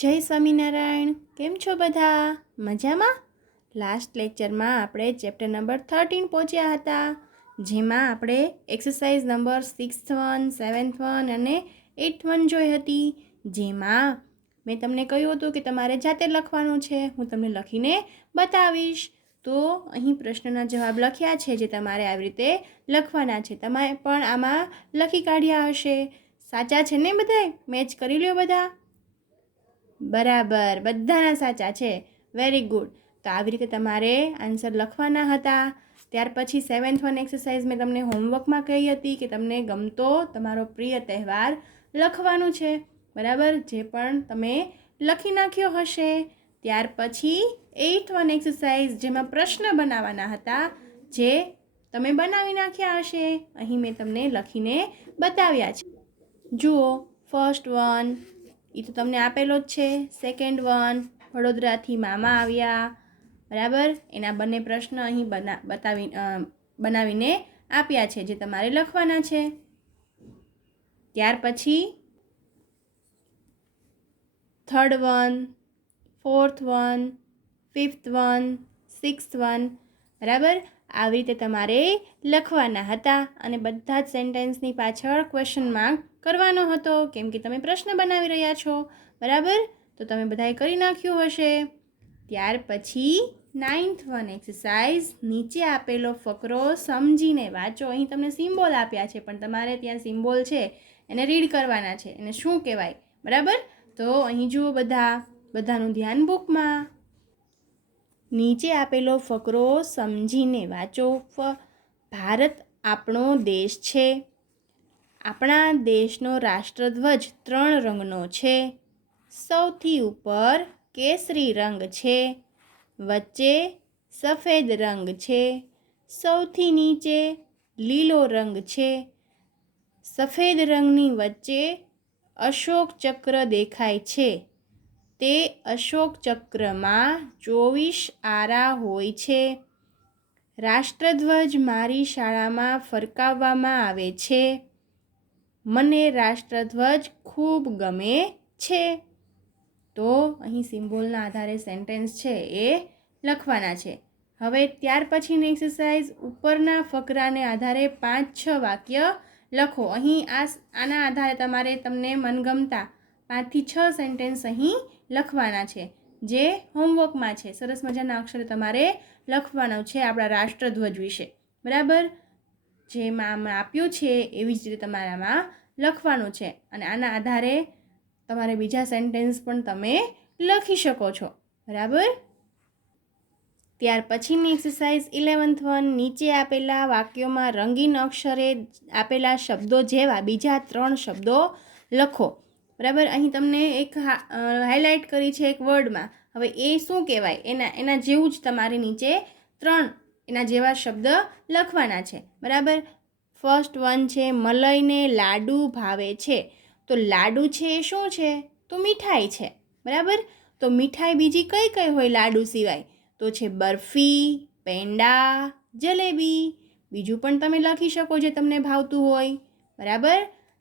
જય સ્વામિનારાયણ. કેમ છો બધા? મજામાં? લાસ્ટ લેક્ચરમાં આપણે ચેપ્ટર નંબર 13 પહોંચ્યા હતા, જેમાં આપણે એક્સરસાઇઝ નંબર 6th 1, 7th 1 અને 8th 1 જોઈ હતી. જેમાં મેં તમને કહ્યું હતું કે તમારે જાતે લખવાનું છે. હું તમને લખીને બતાવીશ. તો અહીં પ્રશ્નના જવાબ લખ્યા છે, જે તમારે આવી રીતે લખવાના છે. તમે પણ આમાં લખી કાઢ્યા હશે. સાચા છે ને બધાય? મેચ કરી લ્યો બધા. બરાબર, બધાના સાચા છે. Very good. તો આવી રીતે તમારે આન્સર લખવાના હતા. ત્યાર પછી 7th 1 એક્સરસાઇઝ મેં તમને હોમવર્કમાં કહી હતી કે તમને ગમતો તમારો પ્રિય તહેવાર લખવાનું છે. બરાબર, જે પણ તમે લખી નાખ્યો હશે. ત્યાર પછી 8th 1 એક્સરસાઇઝ, જેમાં પ્રશ્ન બનાવવાના હતા, જે તમે બનાવી નાખ્યા હશે. અહીં મેં તમને લખીને બતાવ્યા છે. જુઓ, ફર્સ્ટ 1 એ તો તમને આપેલો જ છે. સેકન્ડ 1, વડોદરાથી મામા આવ્યા. બરાબર, એના બંને પ્રશ્ન અહીં બનાવીને આપ્યા છે, જે તમારે લખવાના છે. ત્યાર પછી થર્ડ 1, ફોર્થ 1, ફિફ્થ 1, સિક્સ્થ 1. બરાબર, આવી રીતે તમારે લખવાના હતા. અને બધા જ સેન્ટેન્સની પાછળ ક્વેશ્ચન માર્ક કરવાનો હતો, કેમ કે તમે પ્રશ્ન બનાવી રહ્યા છો. બરાબર, તો તમે બધાએ કરી નાખ્યું હશે. ત્યાર પછી 9th 1 એક્સરસાઇઝ, નીચે આપેલો ફકરો સમજીને વાંચો. અહીં તમને સિમ્બોલ આપ્યા છે, પણ તમારે ત્યાં સિમ્બોલ છે એને રીડ કરવાના છે. એને શું કહેવાય? બરાબર, તો અહીં જુઓ, બધાનું ધ્યાન બુકમાં. નીચે આપેલો ફકરો સમજીને વાંચો. ભારત આપણો દેશ છે. આપણા દેશનો રાષ્ટ્રધ્વજ 3 રંગનો છે. સૌથી ઉપર કેસરી રંગ છે, વચ્ચે સફેદ રંગ છે, સૌથી નીચે લીલો રંગ છે. સફેદ રંગની વચ્ચે અશોક ચક્ર દેખાય છે. તે અશોક ચક્રમાં 24 આરા હોય છે. રાષ્ટ્રધ્વજ મારી શાળામાં ફરકાવવામાં આવે છે. મને રાષ્ટ્રધ્વજ ખૂબ ગમે છે. તો અહીં સિમ્બોલના આધારે સેન્ટેન્સ છે એ લખવાના છે. હવે ત્યાર પછીની એક્સરસાઇઝ, ઉપરના ફકરાને આધારે 5-6 વાક્ય લખો. અહીં આના આધારે તમારે તમને મનગમતા 5 થી 6 સેન્ટેન્સ અહીં લખવાના છે, જે હોમવર્કમાં છે. સરસ મજાના અક્ષરે તમારે લખવાનું છે આપણા રાષ્ટ્રધ્વજ વિશે. બરાબર, જેમાં આપ્યું છે એવી જ રીતે તમારામાં લખવાનું છે. અને આના આધારે તમારે બીજા સેન્ટેન્સ પણ તમે લખી શકો છો. બરાબર, ત્યાર પછીની એક્સરસાઇઝ 11th 1, નીચે આપેલા વાક્યોમાં રંગીન અક્ષરે આપેલા શબ્દો જેવા બીજા 3 શબ્દો લખો. બરાબર, અહીં તમને એક હાઇલાઇટ કરી છે એક વર્ડમાં. હવે એ શું કહેવાય, એના જેવું જ તમારે નીચે 3 એના જેવા શબ્દ લખવાના છે. બરાબર, ફર્સ્ટ 1 છે, મલઈને લાડુ ભાવે છે. તો લાડુ છે એ શું છે? તો મીઠાઈ છે. બરાબર, તો મીઠાઈ બીજી કઈ કઈ હોય લાડુ સિવાય? તો છે બરફી, પેંડા, જલેબી. બીજું પણ તમે લખી શકો જે તમને ભાવતું હોય. બરાબર,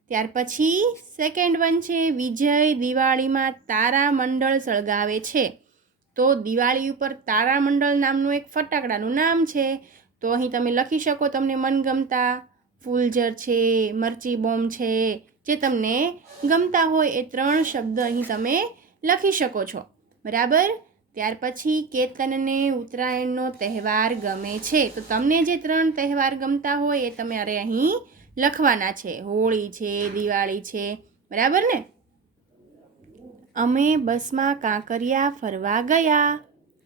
ત્યાર પછી સેકન્ડ 1 છે, વિજય દિવાળીમાં તારામંડળ સળગાવે છે. તો દિવાળી ઉપર તારામંડળ નામનું એક ફટાકડાનું નામ છે. તો અહીં તમે લખી શકો તમને મનગમતા ફૂલઝર છે, મરચી બોમ્બ છે, જે તમને ગમતા હોય એ 3 શબ્દ અહીં તમે લખી શકો છો. બરાબર, ત્યાર પછી કેતનને ઉત્તરાયણનો તહેવાર ગમે છે. તો તમને જે 3 તહેવાર ગમતા હોય એ તમારે અહીં લખવાના છે. હોળી છે, દિવાળી છે. બરાબર ને? અમે બસમાં કાંકરિયા ફરવા ગયા.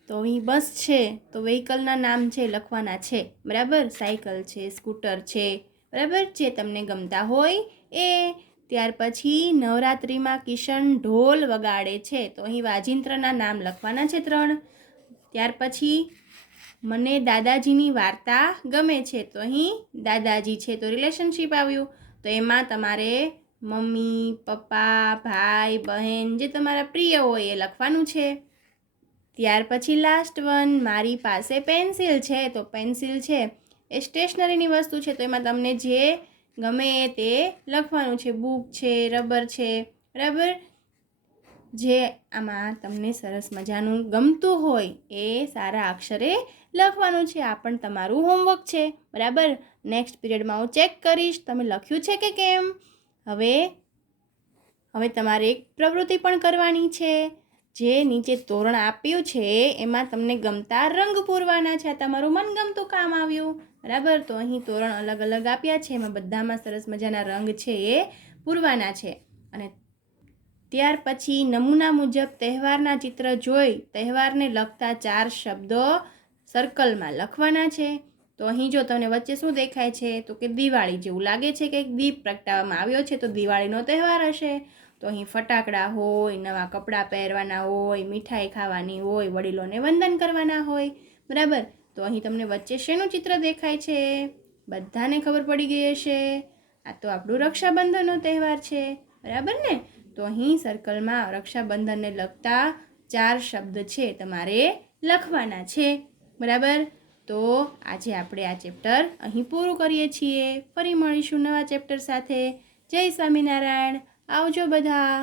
તો અહીં બસ છે, તો વ્હીકલના નામ છે લખવાના છે. બરાબર, સાયકલ છે, સ્કૂટર છે. બરાબર, જે તમને ગમતા હોય એ. ત્યાર પછી નવરાત્રિમાં કિશન ઢોલ વગાડે છે. તો અહીં વાજિંત્રના નામ લખવાના છે 3. ત્યાર પછી મને દાદાજીની વાર્તા ગમે છે. તો અહીં દાદાજી છે તો રિલેશનશિપ આવ્યું. તો એમાં તમારે મમ્મી, પપ્પા, ભાઈ, બહેન જે તમારા પ્રિય હોય એ લખવાનું છે. ત્યાર પછી લાસ્ટ 1, મારી પાસે પેન્સિલ છે. તો પેન્સિલ છે એ સ્ટેશનરીની વસ્તુ છે, તો એમાં તમને જે ગમે તે લખવાનું છે. બુક છે, રબર છે. બરાબર, જે આમાં તમને સરસ મજાનું ગમતું હોય એ સારા અક્ષરે લખવાનું છે. આ પણ તમારું હોમવર્ક છે, બરાબર. નેક્સ્ટ પીરિયડમાં હું ચેક કરીશ તમે લખ્યું છે કે કેમ. હવે તમારે એક પ્રવૃત્તિ પણ કરવાની છે. જે નીચે તોરણ આપ્યું છે એમાં તમને ગમતા રંગ પૂરવાના છે. તમારું મનગમતું કામ આવ્યું, બરાબર. તો અહીં તોરણ અલગ અલગ આપ્યા છે, એમાં બધામાં સરસ મજાના રંગ છે એ પૂરવાના છે. અને ત્યાર પછી નમૂના મુજબ તહેવારના ચિત્ર જોઈ તહેવારને લગતા 4 શબ્દો સર્કલમાં લખવાના છે. તો અહીં જો તમને વચ્ચે શું દેખાય છે, તો કે દિવાળી જેવું લાગે છે કે દીપ પ્રગટાવવામાં આવ્યો છે, તો દિવાળીનો તહેવાર હશે. તો અહીં ફટાકડા હોય, નવા કપડાં પહેરવાના હોય, મીઠાઈ ખાવાની હોય, વડીલોને વંદન કરવાના હોય, બરાબર. તો અહીં તમને વચ્ચે શેનું ચિત્ર દેખાય છે? બધાને ખબર પડી ગઈ હશે. આ તો આપણું રક્ષાબંધનનો તહેવાર છે, બરાબર ને. તો અહીં સર્કલમાં રક્ષાબંધનને લગતા 4 શબ્દ છે તમારે લખવાના છે, બરાબર. તો આજે આપણે આ ચેપ્ટર અહીં પૂરું કરીએ છીએ. ફરી મળીશું નવા ચેપ્ટર સાથે. જય સ્વામિનારાયણ. આવજો બધા.